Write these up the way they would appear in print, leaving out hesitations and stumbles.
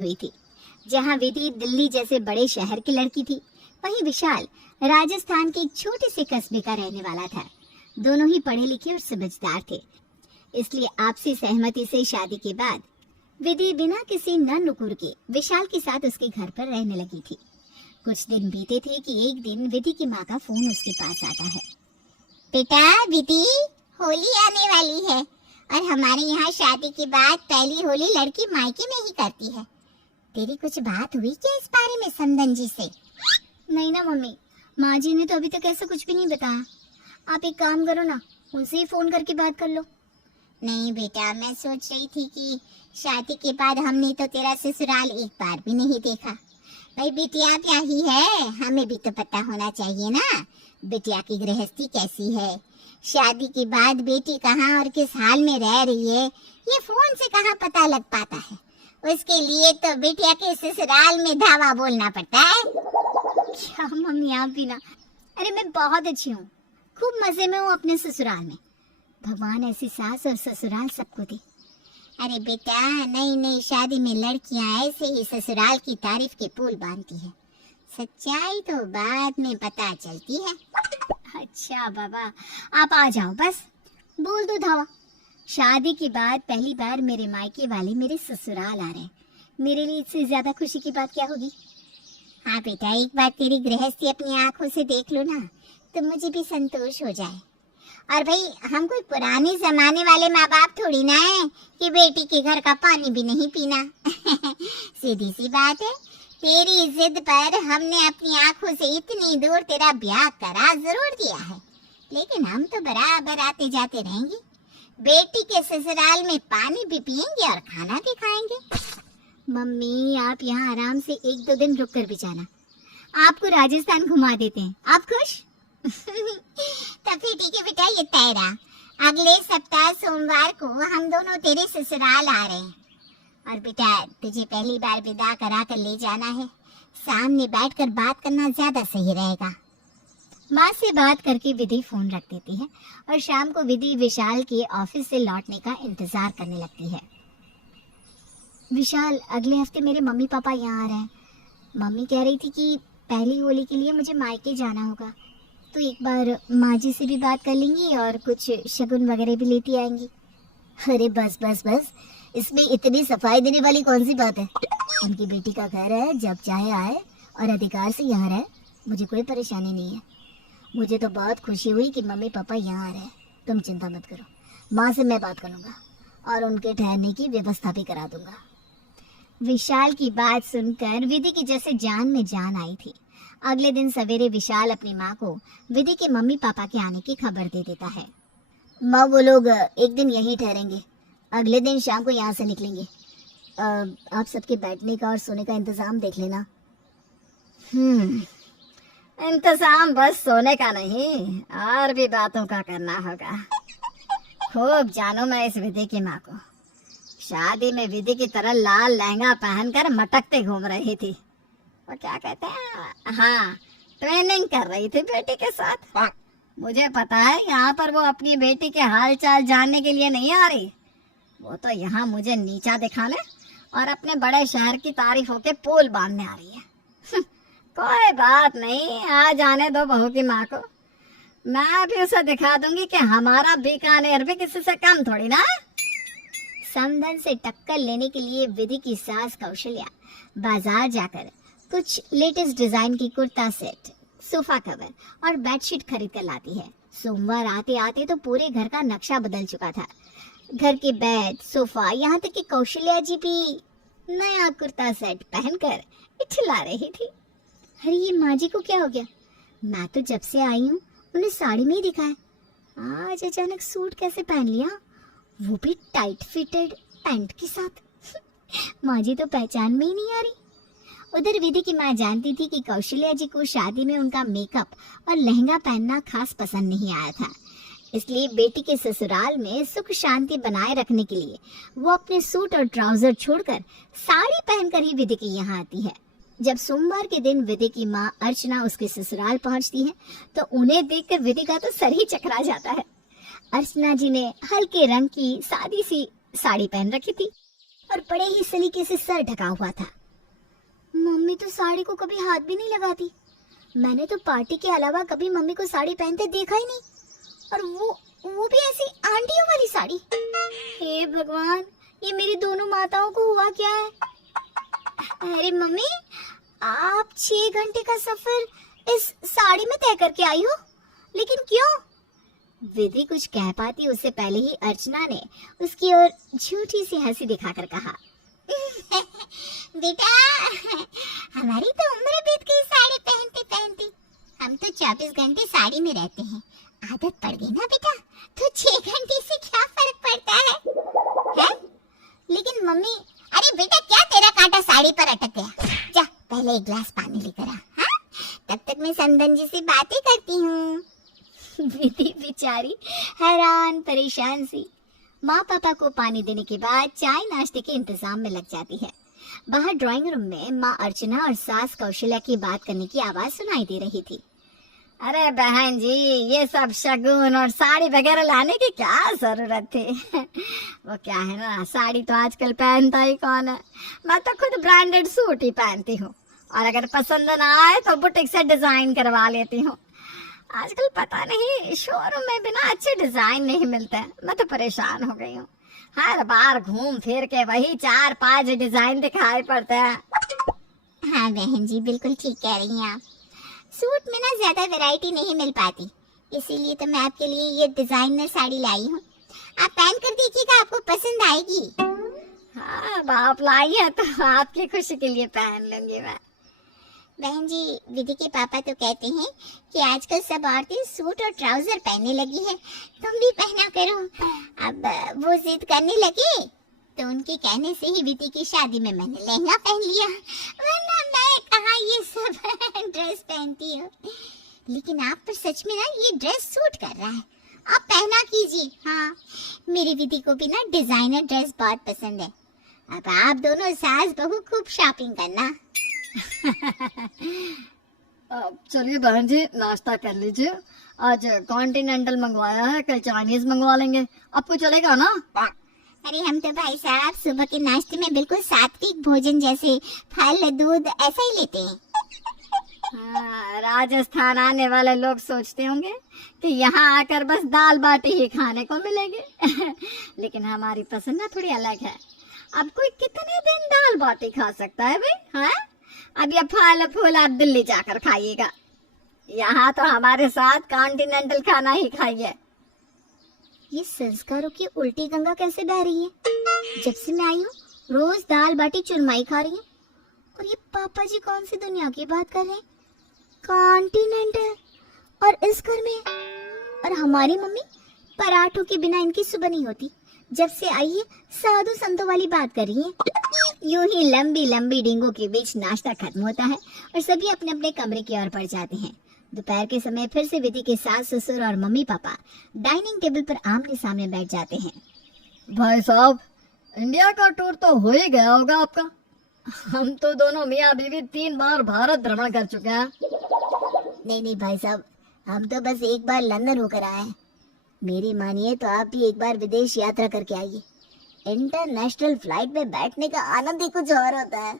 हुई थी। जहाँ विधि दिल्ली जैसे बड़े शहर की लड़की थी, वहीं विशाल राजस्थान के एक छोटे से कस्बे का रहने वाला था। दोनों ही पढ़े लिखे और समझदार थे, इसलिए आपसी सहमति से शादी के बाद विधि बिना किसी न नुकुर के विशाल के साथ उसके घर पर रहने लगी थी। कुछ दिन बीते थे कि एक दिन विधि की माँ का फोन उसके पास आता है। बेटा विधि, होली आने वाली है और हमारे यहाँ शादी के बाद पहली होली लड़की मायके में ही करती है। तेरी कुछ बात हुई क्या इस बारे में समधन जी से? नहीं ना मम्मी, माँ जी ने तो अभी तक ऐसा कुछ भी नहीं बताया। आप एक काम करो ना, उनसे ही फोन करके बात कर लो। नहीं बेटा, मैं सोच रही थी कि शादी के बाद हमने तो तेरा ससुराल एक बार भी नहीं देखा। भाई बिटिया ब्याही है, हमें भी तो पता होना चाहिए ना बिटिया की गृहस्थी कैसी है। शादी के बाद बेटी कहाँ और किस हाल में रह रही है, ये फोन से कहाँ पता लग पाता है। उसके लिए तो बिटिया के ससुराल में धावा बोलना पड़ता है। क्या मम्मी, आप भी ना। अरे मैं बहुत अच्छी हूँ, खूब मजे में हूँ अपने ससुराल में। भगवान ऐसी सास और ससुराल सबको दे। अरे बेटा, नई नई शादी में लड़कियां ऐसे ही ससुराल की तारीफ के पुल बांधती है। सच्चाई तो बाद में पता चलती है। अच्छा बाबा, आप आ जाओ, बस बोल दो धावा। शादी के बाद पहली बार मेरे मायके वाले मेरे ससुराल आ रहे हैं। मेरे लिए इससे ज्यादा खुशी की बात क्या होगी। हाँ बेटा, एक बार तेरी गृहस्थी अपनी आंखों से देख लो ना, तो मुझे भी संतोष हो जाए। और भाई, हम कोई पुराने जमाने वाले माँ बाप थोड़ी ना है कि बेटी के घर का पानी भी नहीं पीना। सीधी सी बात है, तेरी जिद पर हमने अपनी आंखों से इतनी दूर तेरा ब्याह करा जरूर दिया है, लेकिन हम तो बराबर आते जाते रहेंगे। बेटी के ससुराल में पानी भी पियेंगे और खाना भी खाएंगे। मम्मी, आप यहाँ आराम से 1-2 दिन रुक कर भी जाना, आपको राजस्थान घुमा देते हैं। आप खुश? तब फिर ठीक है बेटा, ये तय रहा। अगले सप्ताह सोमवार को हम दोनों तेरे ससुराल आ रहे हैं। और बेटा, तुझे पहली बार विदा करा कर ले जाना है। सामने बैठकर बात करना ज्यादा सही रहेगा। माँ से बात करके विधि फोन रख देती है और शाम को विधि विशाल के ऑफिस से लौटने का इंतजार करने लगती है। विशाल, अगले हफ्ते मेरे मम्मी पापा यहाँ आ रहे हैं। मम्मी कह रही थी कि पहली होली के लिए मुझे मायके जाना होगा, तो एक बार माँ जी से भी बात कर लेंगी और कुछ शगुन वगैरह भी लेती आएंगी। अरे बस बस बस, इसमें इतनी सफाई देने वाली कौन सी बात है। उनकी बेटी का घर है, जब चाहे आए और अधिकार से यहाँ रहे। मुझे कोई परेशानी नहीं है। मुझे तो बहुत खुशी हुई कि मम्मी पापा यहाँ आ रहे हैं। तुम चिंता मत करो, माँ से मैं बात करूँगा और उनके ठहरने की व्यवस्था भी करा दूंगा। विशाल की बात सुनकर विधि की जैसे जान में जान आई थी। अगले दिन सवेरे विशाल अपनी माँ को विधि के मम्मी पापा के आने की खबर दे देता है। माँ, वो लोग एक दिन यहीं ठहरेंगे, अगले दिन शाम को यहाँ से निकलेंगे। आप सबके बैठने का और सोने का इंतजाम देख लेना। इंतजाम बस सोने का नहीं, और भी बातों का करना होगा। खूब जानो मैं इस विधि की माँ को। शादी में विधि की तरह लाल लहंगा पहनकर मटकते घूम रही थी। वो क्या कहते हैं, हाँ, ट्रेनिंग कर रही थी बेटी के साथ। मुझे पता है यहाँ पर वो अपनी बेटी के हाल चाल जानने के लिए नहीं आ रही। वो तो यहाँ मुझे नीचा दिखाने और अपने बड़े शहर की तारीफों के पोल बांधने आ रही है। कोई बात नहीं, आ जाने दो बहू की माँ को। मैं भी उसे दिखा दूंगी कि हमारा बीकानेर भी किसी से कम थोड़ी ना। समधन से टक्कर लेने के लिए विधि की सास कौशल्या बाजार जाकर कुछ लेटेस्ट डिजाइन की कुर्ता सेट, सोफा कवर और बेडशीट खरीद कर लाती है। सोमवार आते आते तो पूरे घर का नक्शा बदल चुका था। घर के बेड, सोफा, यहाँ तक कि कौशल्या जी भी नया कुर्ता सेट पहनकर इठला रही थी। अरे ये माँ जी को क्या हो गया? मैं तो जब से आई हूँ उन्हें साड़ी में ही दिखा है, आज अचानक सूट कैसे पहन लिया, वो भी टाइट फिटेड पैंट के साथ। माँ जी तो पहचान में ही नहीं आ रही। उधर विधि की माँ जानती थी कि कौशल्या जी को शादी में उनका मेकअप और लहंगा पहनना खास पसंद नहीं आया था, इसलिए बेटी के ससुराल में सुख शांति बनाए रखने के लिए वो अपने सूट और ट्राउजर छोड़कर साड़ी पहनकर ही विधि के यहाँ आती है। जब सोमवार के दिन विधि की माँ अर्चना उसके ससुराल पहुँचती है तो उन्हें देखकर विधि का तो सर ही चकरा जाता है। अर्चना जी ने हल्के रंग की सादी सी साड़ी पहन रखी थी। और बड़े ही सलीके से सर ढका हुआ था। मम्मी तो साड़ी को कभी हाथ भी नहीं लगाती। मैंने तो पार्टी के अलावा कभी मम्मी को साड़ी पहनते देखा ही नहीं, और वो भी ऐसी आंटियों वाली साड़ी। हे भगवान, ये मेरी दोनों माताओं को हुआ क्या है? अरे मम्मी, आप 6 घंटे का सफर इस साड़ी में तय करके आई हो, लेकिन क्यों? विधि कुछ कह पाती उससे पहले ही अर्चना ने उसकी ओर झूठी सी हंसी दिखाकर कहा, बेटा, हमारी तो उम्र बीत गई साड़ी पहनते पहनते। हम तो 24 घंटे साड़ी में रहते हैं। आदत पड़ गई ना बेटा, तो 6 घंटे से क्या फर्क पड़ता है? लेकिन मम्मी, अरे बेटा, क्या तेरा कांटा साड़ी पर अटक गया? जा पहले एक गिलास पानी लेकर आ, हाँ? तब तक मैं संदन जी से बातें करती हूँ। विधि बेचारी हैरान परेशान सी माँ पापा को पानी देने के बाद चाय नाश्ते के इंतजाम में लग जाती है। बाहर ड्राइंग रूम में माँ अर्चना और सास कौशल्या की बात करने की आवाज सुनाई दे रही थी। अरे बहन जी, ये सब शगुन और साड़ी वगैरह लाने की क्या जरूरत थी? वो क्या है ना, साड़ी तो आजकल पहनता ही कौन है। मैं तो खुद ब्रांडेड सूट ही पहनती हूँ, और अगर पसंद ना आए तो बुटीक से डिजाइन करवा लेती हूँ। आजकल पता नहीं शोरूम में बिना अच्छे डिजाइन नहीं मिलते। मैं तो परेशान हो गई हूँ, हर बार घूम फिर के वही 4-5 डिजाइन दिखाई पड़ते हैं। हाँ बहन जी, बिल्कुल ठीक कह रही हैं आप। सूट में ना ज्यादा वैरायटी नहीं मिल पाती, इसीलिए तो मैं आपके लिए ये डिजाइनर साड़ी लाई हूँ। आप पहन कर देखिएगा, आपको पसंद आएगी। हाँ, बाप लाई है तो आपकी खुशी के लिए पहन लूंगी मैं। बहन जी, विधि के पापा तो कहते हैं कि आजकल सब औरतें सूट और ट्राउजर पहनने लगी है, तुम भी पहना करो। अब वो जिद करने लगे तो उनके कहने से ही विधि की शादी में मैंने लहंगा पहन लिया, वरना मैं कहाँ ये सब ड्रेस पहनती हूँ। लेकिन आप पर सच में ना ये ड्रेस सूट कर रहा है, आप पहना कीजिए। हाँ, मेरी विधि को भी ना डिजाइनर ड्रेस बहुत पसंद है। अब आप दोनों सास बहू खूब शॉपिंग करना। चलिए बहन जी, नाश्ता कर लीजिए। आज कॉन्टिनेंटल मंगवाया है, कल चाइनीज मंगवा लेंगे। आपको चलेगा ना? अरे हम तो भाई साहब सुबह के नाश्ते में बिल्कुल सात्विक भोजन जैसे फल दूध ऐसा ही लेते हैं। हाँ, राजस्थान आने वाले लोग सोचते होंगे कि यहाँ आकर बस दाल बाटी ही खाने को मिलेगी। लेकिन हमारी पसंद ना थोड़ी अलग है। अब कोई कितने दिन दाल बाटी खा सकता है भाई? हाँ, अब ये फल फूल आप दिल्ली जाकर खाइएगा, यहाँ तो हमारे साथ कॉन्टिनेंटल खाना ही खाइए। ये संस्कारों की उल्टी गंगा कैसे बह रही है? जब से मैं आई हूँ रोज दाल बाटी चुरमाई खा रही हूँ, और ये पापा जी कौन सी दुनिया की बात कर रहे हैं? कॉन्टिनेंटल, और इस घर में, और हमारी मम्मी पराठों के बिना इनकी सुबह नहीं होती। जब से आई है साधु संतों वाली बात कर रही है। यूं ही लंबी लंबी डींगों के बीच नाश्ता खत्म होता है और सभी अपने अपने कमरे की ओर बढ़ जाते हैं। दोपहर के समय फिर से विधि के सास ससुर और मम्मी पापा डाइनिंग टेबल पर आमने सामने बैठ जाते हैं। भाई साहब, इंडिया का टूर तो हो ही गया होगा आपका। हम तो दोनों मियाँ बीवी 3 बार भारत भ्रमण कर चुके हैं। नहीं भाई साहब, हम तो बस एक बार लंदन होकर आए हैं। मेरी मानिए तो आप भी एक बार विदेश यात्रा करके आइए। इंटरनेशनल फ्लाइट में बैठने का आनंद ही कुछ और होता है।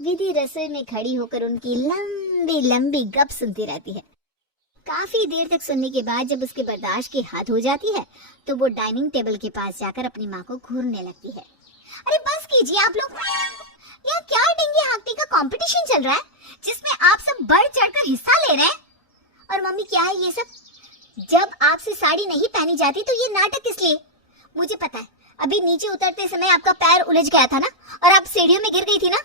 विधि रसोई में खड़ी होकर उनकी लंबी लंबी गप सुनती रहती है। काफी देर तक सुनने के बाद जब उसके बर्दाश्त की हद हो जाती है तो वो डाइनिंग टेबल के पास जाकर अपनी माँ को घूरने लगती है। अरे बस कीजिए आप लोग, यहाँ क्या डिंगे हाँकने का कंपटीशन चल रहा है जिसमें आप सब बढ़ चढ़कर हिस्सा ले रहे हैं? और मम्मी क्या है ये सब? जब आपसे साड़ी नहीं पहनी जाती तो ये नाटक किस लिए? मुझे पता है, अभी नीचे उतरते समय आपका पैर उलझ गया था ना, और आप सीढ़ियों में गिर गई थी ना।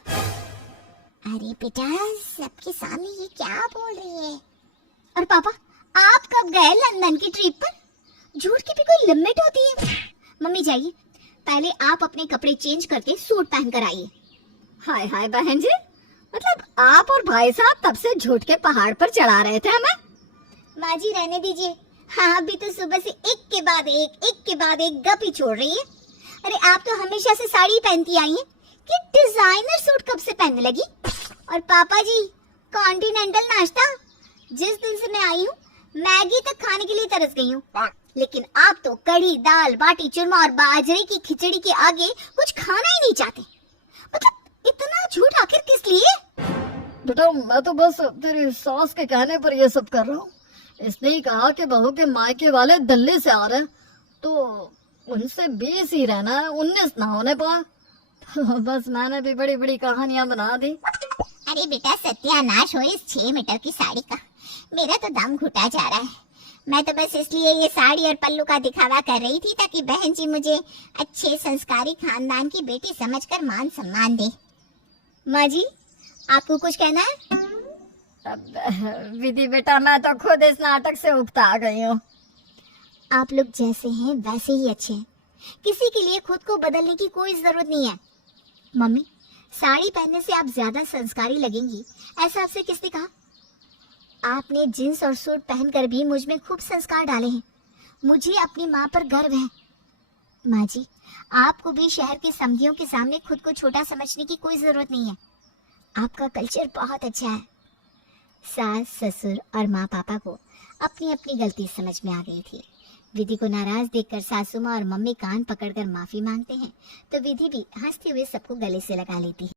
अरे बेटा, सबके सामने ये क्या बोल रही है? और पापा, आप कब गए लंदन की ट्रिप पर? झूठ की भी कोई लिमिट होती है। मम्मी जाइए, पहले आप अपने कपड़े चेंज करके सूट पहन कर आइए। हाय हाय बहन जी, मतलब आप और भाई साहब तब से झूठ के पहाड़ पर चढ़ा रहे थे हमें। माँ जी रहने दीजिए। हाँ, अभी तो सुबह से एक के बाद एक गप ही छोड़ रही है। अरे आप तो हमेशा से साड़ी पहनती आई हैं, कि डिजाइनर सूट कब से पहनने लगी? और पापा जी, कॉन्टिनेंटल नाश्ता, जिस दिन से मैं आई हूँ मैगी तक खाने के लिए तरस गई हूँ। लेकिन आप तो कढ़ी, दाल, बाटी चूरमा और बाजरे की खिचड़ी के आगे कुछ खाना ही नहीं चाहते। मतलब इतना झूठ आखिर किस लिए? बेटा मैं तो बस तेरी सास के कहने पर ये सब कर रहा हूँ। इसने ही कहा कि बहू के मायके वाले दिल्ली से आ रहे हैं, तो उनसे 20 ही रहना है, 19 ना होने पाए। तो बस मैंने भी बड़ी बड़ी कहानियां बना दी। अरे बेटा सत्यानाश हो इस 6 मीटर की साड़ी का। मेरा तो दम घुटा जा रहा है। मैं तो बस इसलिए ये साड़ी और पल्लू का दिखावा कर रही थी ताकि बहन जी मुझे अच्छे संस्कारी खानदान की बेटी समझकर मान सम्मान दे। माँ जी आपको कुछ कहना है? अब विधि बेटा मैं तो खुद इस नाटक से उकता आ गई हूँ। आप लोग जैसे हैं वैसे ही अच्छे हैं। किसी के लिए खुद को बदलने की कोई जरूरत नहीं है। मम्मी साड़ी पहनने से आप ज्यादा संस्कारी लगेंगी, ऐसा आपसे किसने कहा? आपने जींस और सूट पहनकर भी मुझ में खूब संस्कार डाले हैं। मुझे अपनी माँ पर गर्व है। माँ जी आपको भी शहर के समधियों के सामने खुद को छोटा समझने की कोई जरूरत नहीं है। आपका कल्चर बहुत अच्छा है। सास ससुर और माँ पापा को अपनी अपनी गलती समझ में आ गई थी। विधि को नाराज देखकर सासू माँ और मम्मी कान पकड़कर माफी मांगते हैं तो विधि भी हंसते हुए सबको गले से लगा लेती है।